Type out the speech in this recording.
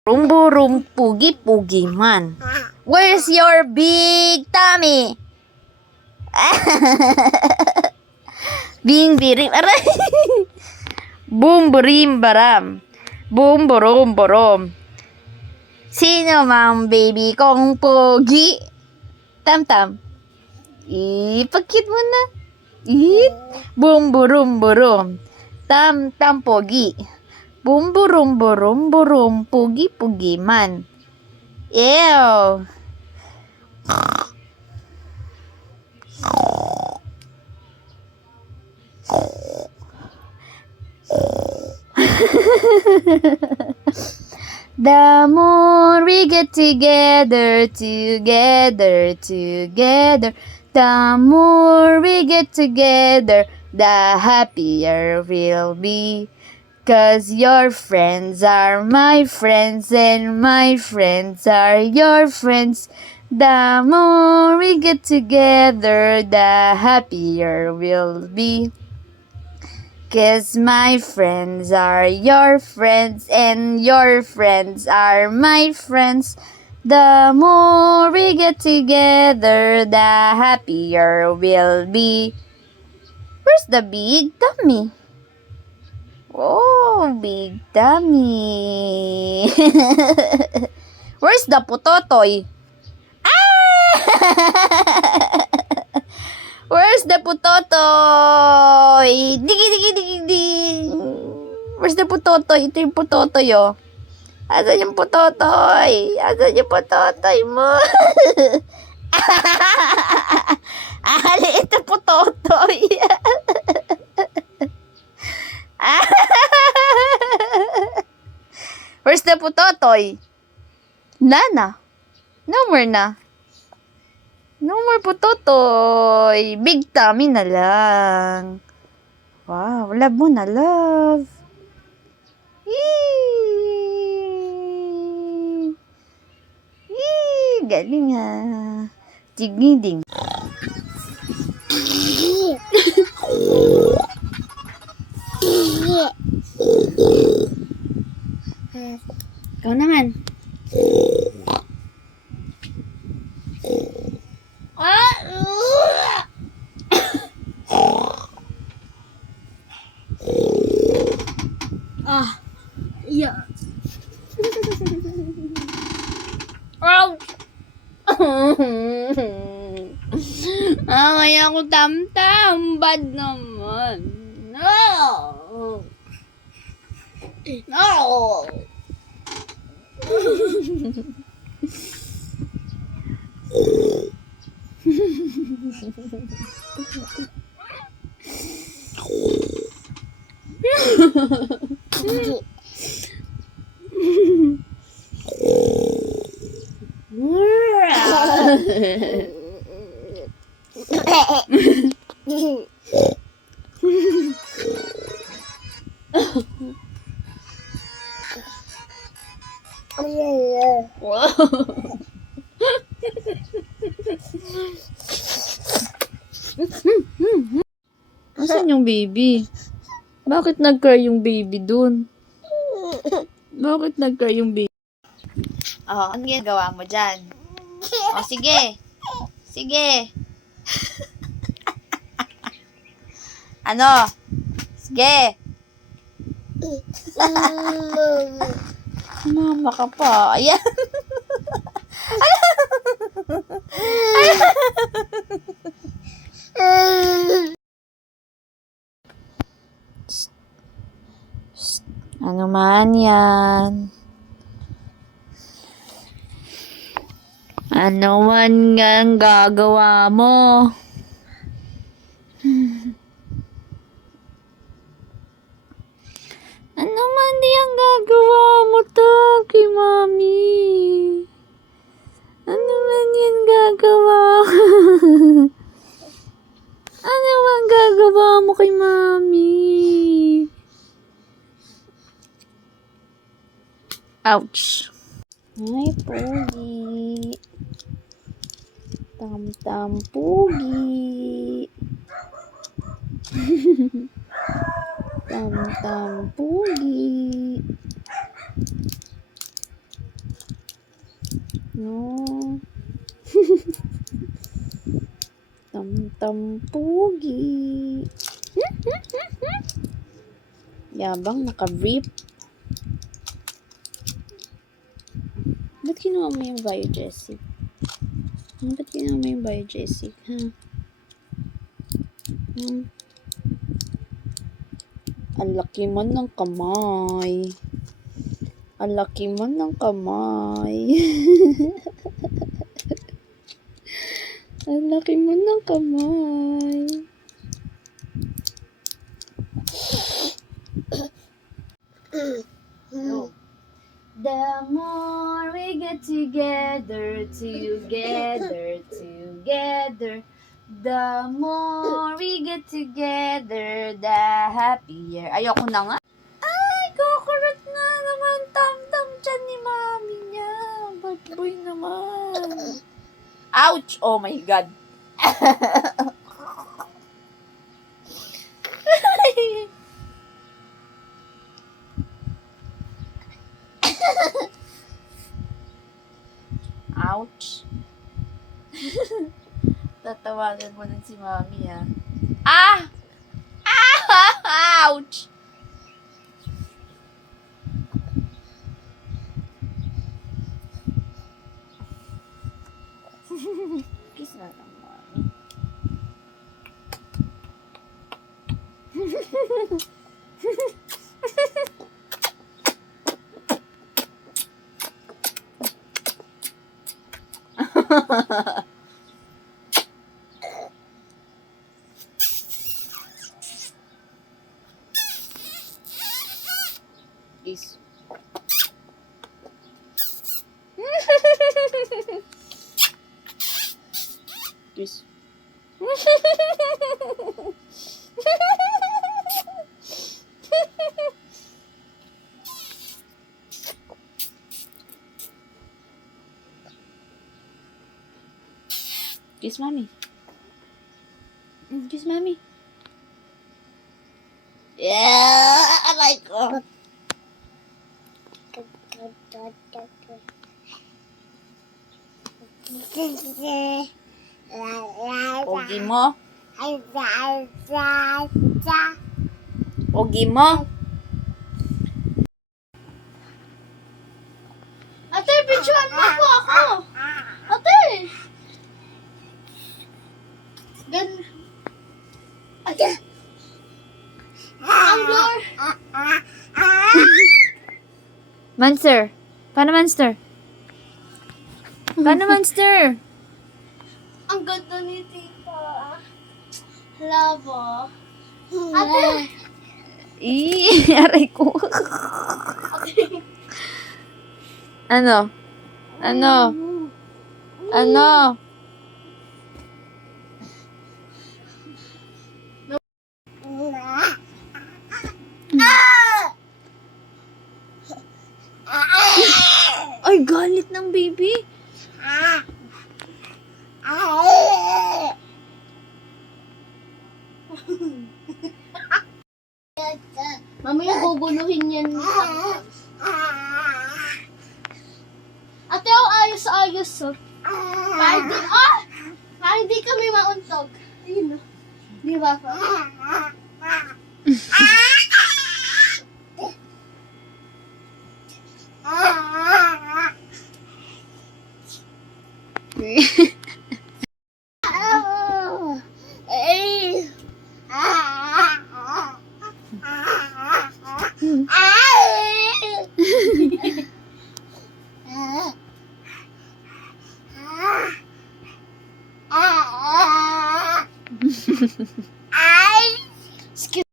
Rumburum pugi-pugi man. Where's your big tummy? Bing birim. Aray. Boom burim baram. Boom borom borom. Sino mang baby kong pogi? Tam-tam. Ipakit mo na. Boom burum burum. Tam-tam pogi. Boom burum burum burum. Pugi-pugi man. Ew. The more we get together, the more we get together, the happier we'll be. 'Cause your friends are my friends and my friends are your friends. The more we get together, the happier we'll be. 'Cause my friends are your friends and your friends are my friends. The more we get together, the happier we'll be. Where's the big tummy? Oh, big tummy. Where's the pototoy? Ah! Where's the pototoy? Digi, digi, digi, digi. Where's the pototoy? Ito yung pototoy, oh. Asan yung pototoy? Asan yung pototoy mo? Liit ang pototoy. Where's the pototoy? Nana. No more na. No more pototoy. Big tummy na lang. Wow, love mo na, love. Galing ha. Tigiding. Ikaw naman. Yeah. Ouch! Kaya ako tam-tam. Bad naman. No! No! Asan yung baby? Bakit nag-cry yung baby dun? Bakit nag-cry yung baby? Oh, ano ginagawa mo dyan? Oh, sige. Sige. Ano? Sige. Mama ka pa. Ayan. Ano man yan? Ano man nga gagawa mo? Ano man yung gagawa mo to kay mami? Ano man yan gagawa? Ano man gagawa mo kay mami? Ouch! Ay, pogi. Tam-tam pogi. Tam-tam pogi. No. Tamtampugi. Yabang naka-brief. Ba't kinuha mo yung Biogesic? Ba't kinuha mo yung Biogesic, ha? Ang laki man ng kamay. Ang laki man ng kamay. Ang laki man ng kamay. The more we get together, the more we get together, the happier. Ayoko na nga. Ay, kukurot na naman tam-tam dyan ni mami niya. Bad boy naman. Ouch! Oh my God. Ouch. Tatawagan mo nun si mami, ha? Ah! Ah! Ouch! Kiss na lang, mami. Kiss. Kiss. Kiss mommy. Kiss mommy. Yeah, I like her. Pogi mo. Pogi mo. Ate, picturean mo po ako. Ate. Ate. Ang door. Monster. Paano monster? Paano monster? Ang ganda ni Tita. Lava. Ate. Aray ko. Ate. Ano? Ano? Ano? Ay, galit ng baby. Mamaya guguluhin yan. Ate, oh, ayos-ayos. Oh. Para hindi kami mauntog. Ayun, oh. Di ba pa? Excuse